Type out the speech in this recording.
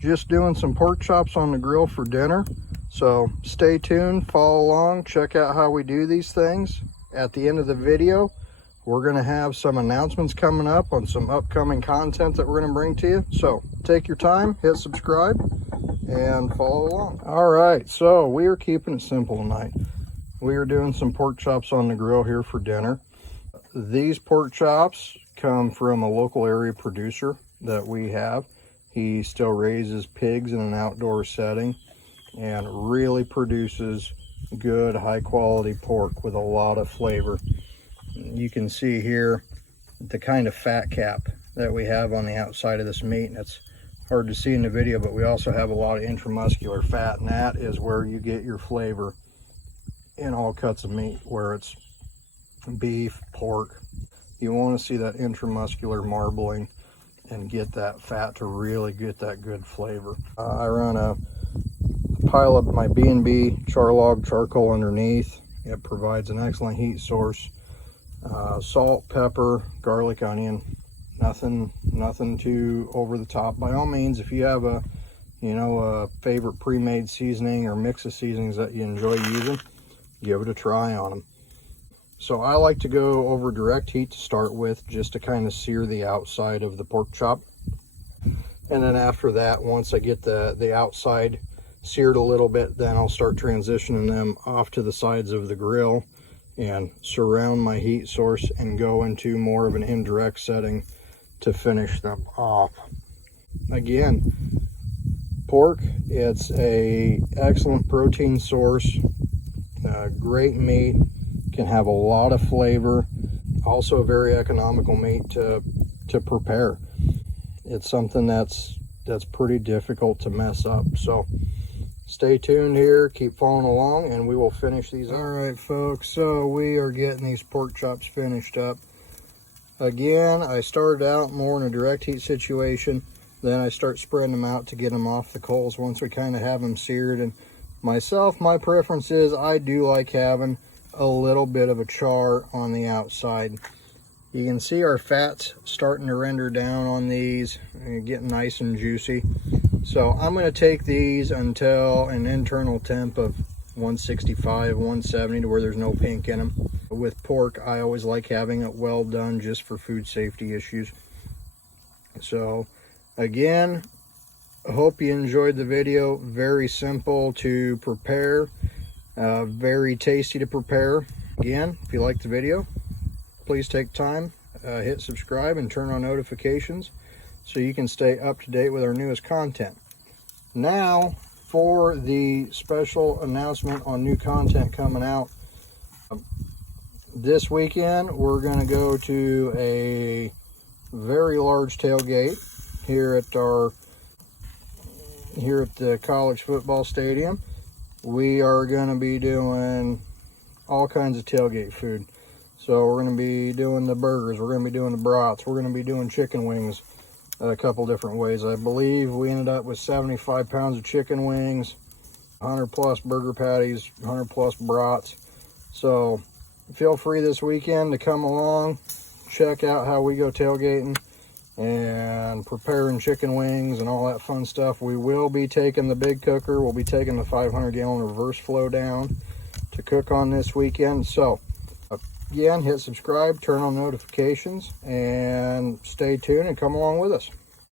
just doing some pork chops on the grill for dinner. So stay tuned, follow along, check out how we do these things. At the end of the video, we're going to have some announcements coming up on some upcoming content that we're going to bring to you. So take your time, hit subscribe, and follow along. All right, so we are keeping it simple tonight. We are doing some pork chops on the grill here for dinner. These pork chops come from a local area producer that we have. He still raises pigs in an outdoor setting and really produces good, high quality pork with a lot of flavor. You can see here the kind of fat cap that we have on the outside of this meat, and it's hard to see in the video, but we also have a lot of intramuscular fat, and that is where you get your flavor in all cuts of meat, where it's beef, pork. You want to see that intramuscular marbling and get that fat to really get that good flavor. I run a pile of my B&B Char-Log charcoal underneath. It provides an excellent heat source. Salt, pepper, garlic, onion, nothing too over the top. By all means, if you have a favorite pre-made seasoning or mix of seasonings that you enjoy using, give it a try on them. So I like to go over direct heat to start with, just to kind of sear the outside of the pork chop. And then after that, once I get the outside seared a little bit, then I'll start transitioning them off to the sides of the grill and surround my heat source and go into more of an indirect setting to finish them off. Again, pork, it's a excellent protein source, great meat, can have a lot of flavor, also a very economical meat to prepare. It's something that's pretty difficult to mess up. So stay tuned here, keep following along, and we will finish these. All right, folks, so we are getting these pork chops finished up. Again, I started out more in a direct heat situation, then I start spreading them out to get them off the coals once we kind of have them seared. And myself, my preference is I do like having a little bit of a char on the outside. You can see our fat's starting to render down on these and getting nice and juicy. So I'm going to take these until an internal temp of 165, 170 to where there's no pink in them. With pork, I always like having it well done just for food safety issues. So again, I hope you enjoyed the video. Very simple to prepare, very tasty to prepare. Again, if you liked the video, please take time, hit subscribe and turn on notifications so you can stay up to date with our newest content. Now, for the special announcement on new content coming out. This weekend, we're going to go to a very large tailgate here at the college football stadium. We are going to be doing all kinds of tailgate food. So we're going to be doing the burgers, we're going to be doing the brats, we're going to be doing chicken wings a couple different ways. I believe we ended up with 75 pounds of chicken wings, 100 plus burger patties, 100 plus brats. So feel free this weekend to come along, check out how we go tailgating and preparing chicken wings and all that fun stuff. We will be taking the big cooker, we'll be taking the 500-gallon reverse flow down to cook on this weekend. So again, hit subscribe, turn on notifications, and stay tuned and come along with us.